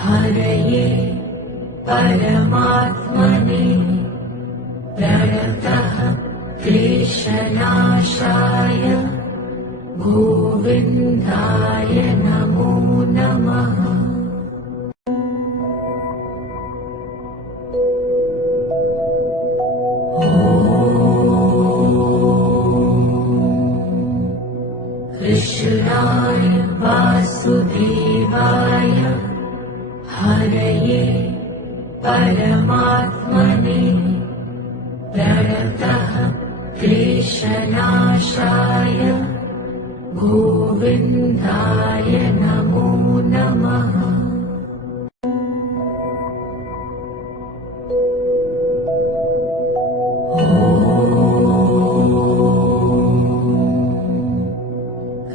हरये परमात्मने प्रणतः क्लेशनाशाय गोविन्दाय नमो नमः। कृष्णाय वासुदेवाय हरये परमात्मने प्रणतः क्लेशनाशाय गोविन्दाय नमो नमः।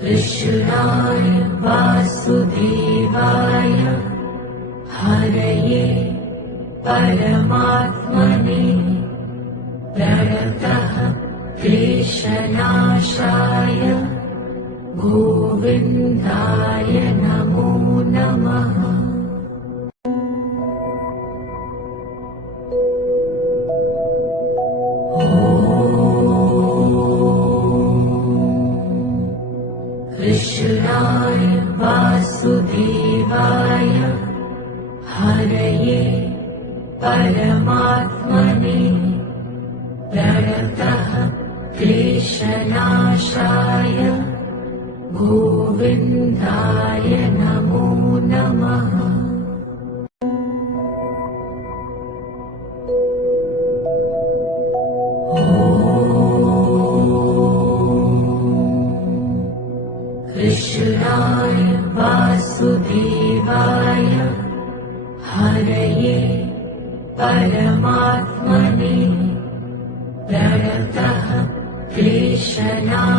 कृष्णाय वासुदेवाय हरये परमात्मने प्रणतः क्लेशनाशाय गोविन्दाय नमो नमः। कृष्णाय वासुदेवाय हरये परमात्मने प्रणतः क्लेशनाशाय गोविन्दाय नमो नमः। कृष्णाय वासुदेवाय हरये परमात्मने प्रणतः क्लेशनाशाय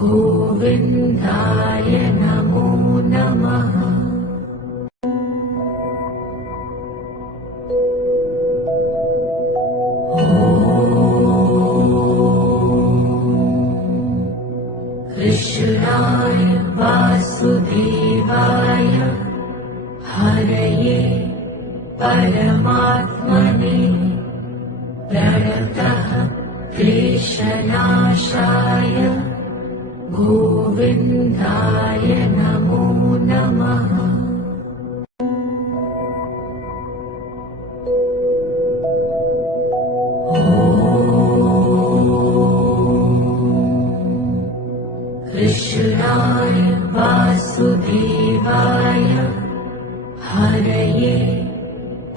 गोविन्दाय नमो नमः। कृष्णाय वासुदेवाय हरये परमात्मने प्रणतः क्लेशनाशाय गोविन्दाय नमो नमः। कृष्णाय वासुदेवाय हरये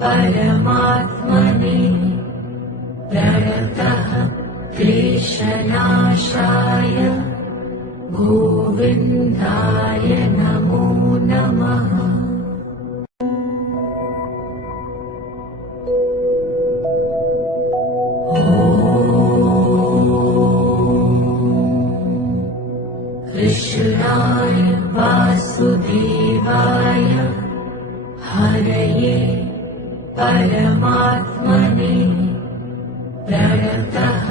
परमात्मने प्रणतः क्लेशनाशाय गोविन्दाय नमो नमः। कृष्णाय वासुदेवाय हरये परमात्मने प्रणतः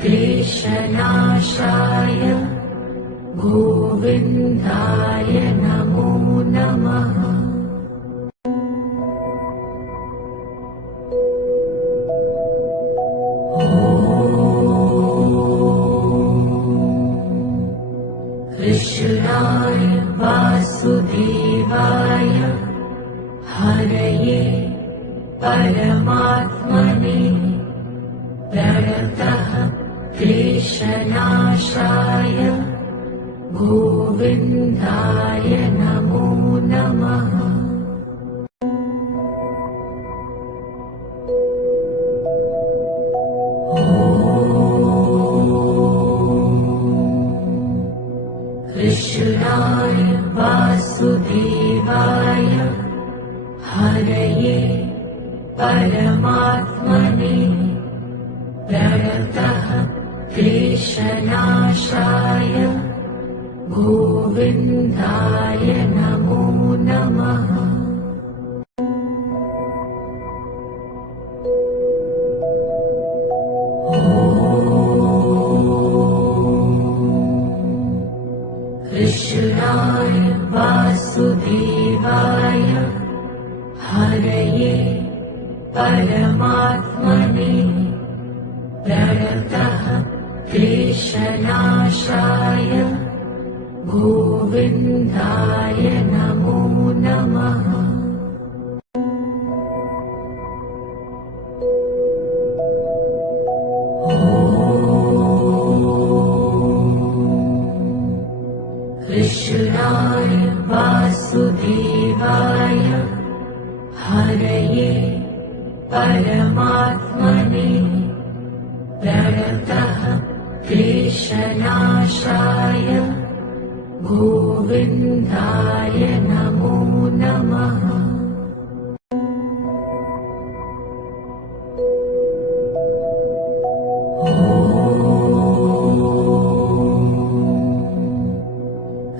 क्लेशनाशाय गोविन्दाय नमो नमः। कृष्णाय वासुदेवाय हरये परमात्मने प्रणतः क्लेशनाशाय गोविन्दाय नमो नमः। कृष्णाय वासुदेवाय हरये परमात्मने प्रणतः क्लेशनाशाय गोविन्दाय नमो नमः। कृष्णाय वासुदेवाय हरये परमात्मने प्रणतः क्लेशनाशाय गोविन्दाय नमो नमः। कृष्णाय वासुदेवाय हरये परमात्मने प्रणतः क्लेशनाशाय गोविन्दाय नमो नमः।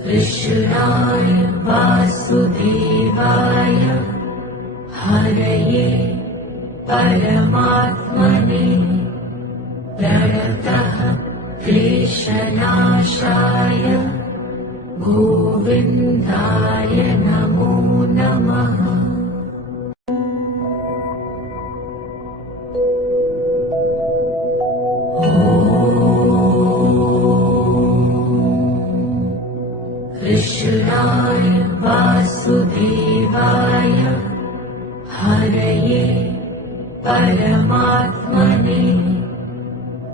कृष्णाय वासुदेवाय हरये परमात्मने प्रणतः क्लेशनाशाय गोविन्दाय नमो नमः। कृष्णाय वासुदेवाय हरये परमात्मने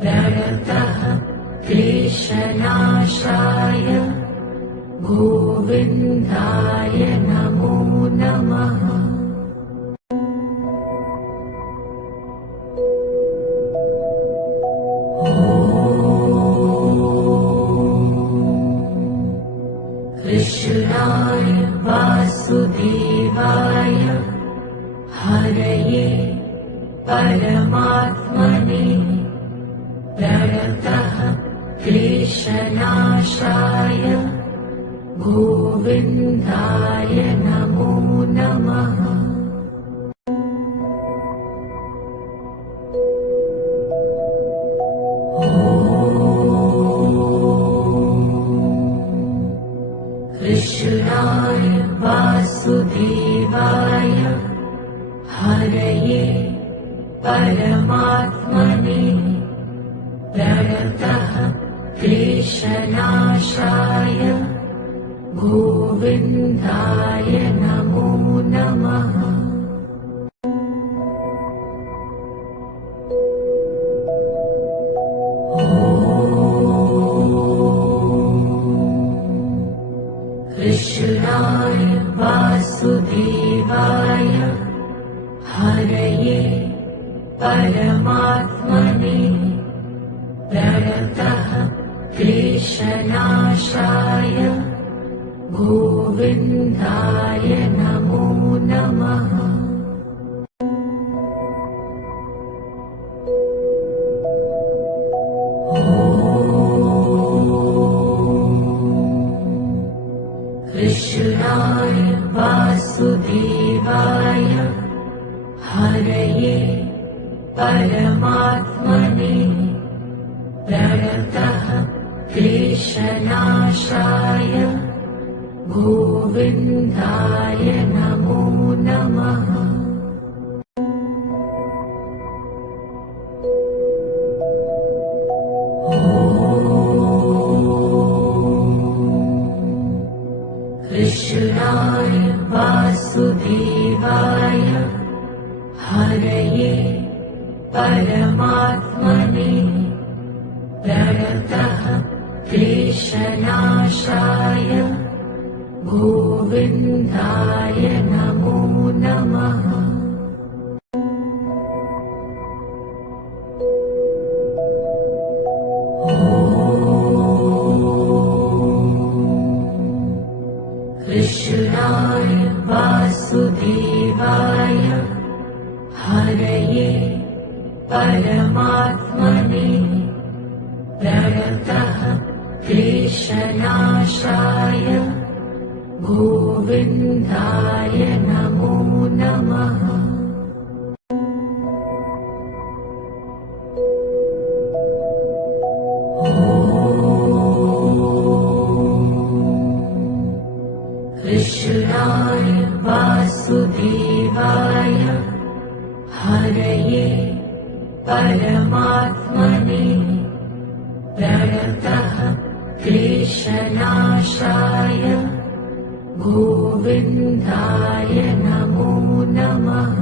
प्रणतः क्लेशनाशाय गोविन्दाय नमो नमः। कृष्णाय वासुदेवाय हरये परमात्मने प्रणतः क्लेशनाशाय गोविन्दाय नमो नमः। कृष्णाय वासुदेवाय हरये परमात्मने प्रणतः क्लेशनाशाय गोविन्दाय नमो नमः। कृष्णाय वासुदेवाय हरये परमात्मने प्रणतः क्लेशनाशाय गोविन्दाय नमो नमः। कृष्णाय वासुदेवाय हरये परमात्मने प्रणतः क्लेशनाशाय गोविन्दाय नमो नमः। कृष्णाय वासुदेवाय हरये परमात्मने प्रणतः क्लेशनाशाय गोविन्दाय नमो नमः। कृष्णाय वासुदेवाय हरये परमात्मने प्रणतः क्लेशनाशाय गोविन्दाय नमो नमः। कृष्णाय कृष्णाय वासुदेवाय हरये परमात्मने प्रणतः क्लेशनाशाय गोविन्दाय नमो नमः।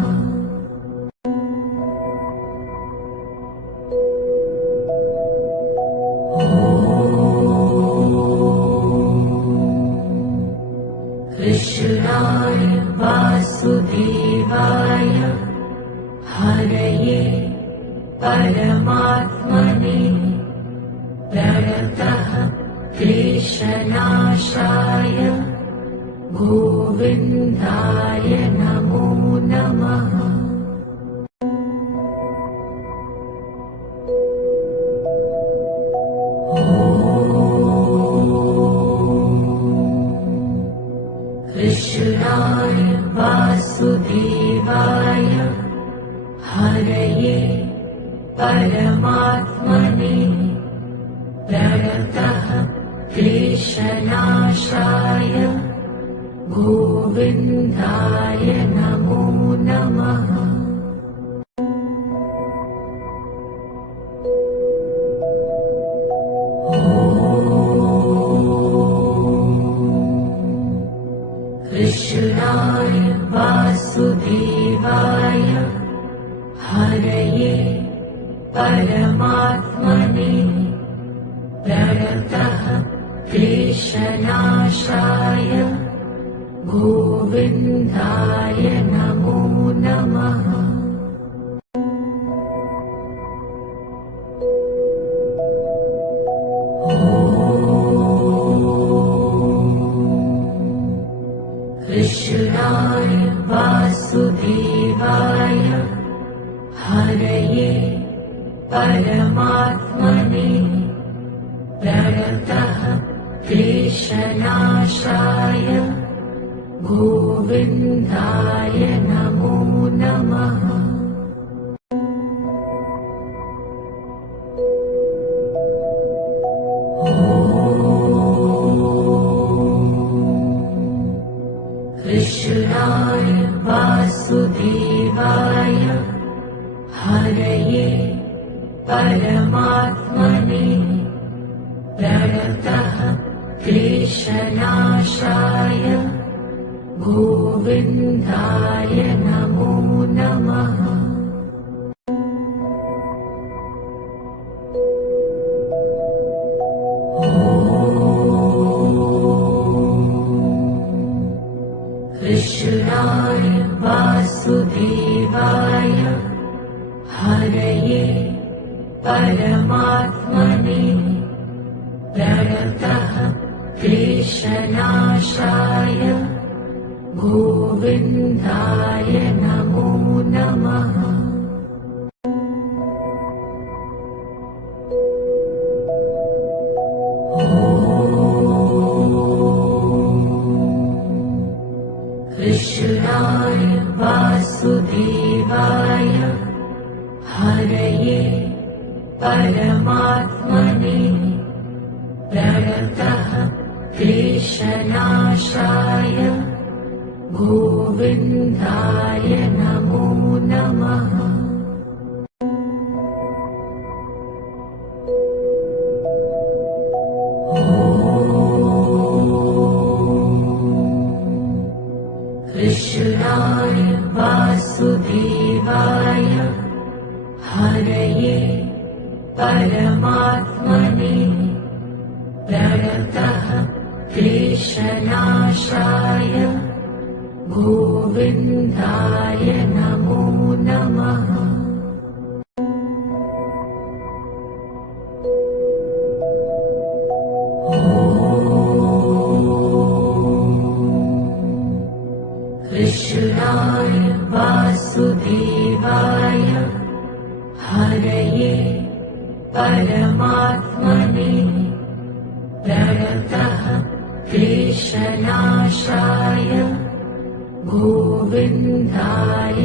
कृष्णाय वासुदेवाय हरये परमात्मने प्रणतः क्लेशनाशाय गोविन्दाय नमो नमः। कृष्णाय वासुदेवाय हरये परमात्मने प्रणतः क्लेशनाशाय गोविन्दाय नमो नमः। कृष्णाय वासुदेवाय हरये परमात्मने प्रणतः क्लेशनाशाय गोविन्दाय नमो नमः। कृष्णाय वासुदेवाय हरये परमात्मने प्रणतः क्लेशनाशाय गोविन्दाय नमो नमः। कृष्णाय वासुदेवाय हरये परमात्मने प्रणतः क्लेशनाशाय गोविन्दाय नमो नमः। कृष्णाय वासुदेवाय हरये परमात्मने प्रणतः क्लेशनाशाय गोविन्दाय नमो नमः। कृष्णाय वासुदेवाय हरये परमात्मने प्रणतः क्लेशनाशाय गोविन्दाय नमो नमः। कृष्णाय वासुदेवाय हरये परमात्मने प्रणतः क्लेशनाशाय गोविन्दाय नमो नमः। कृष्णाय वासुदेवाय हरये परमात्मने प्रणतः क्लेशनाशाय गोविन्दाय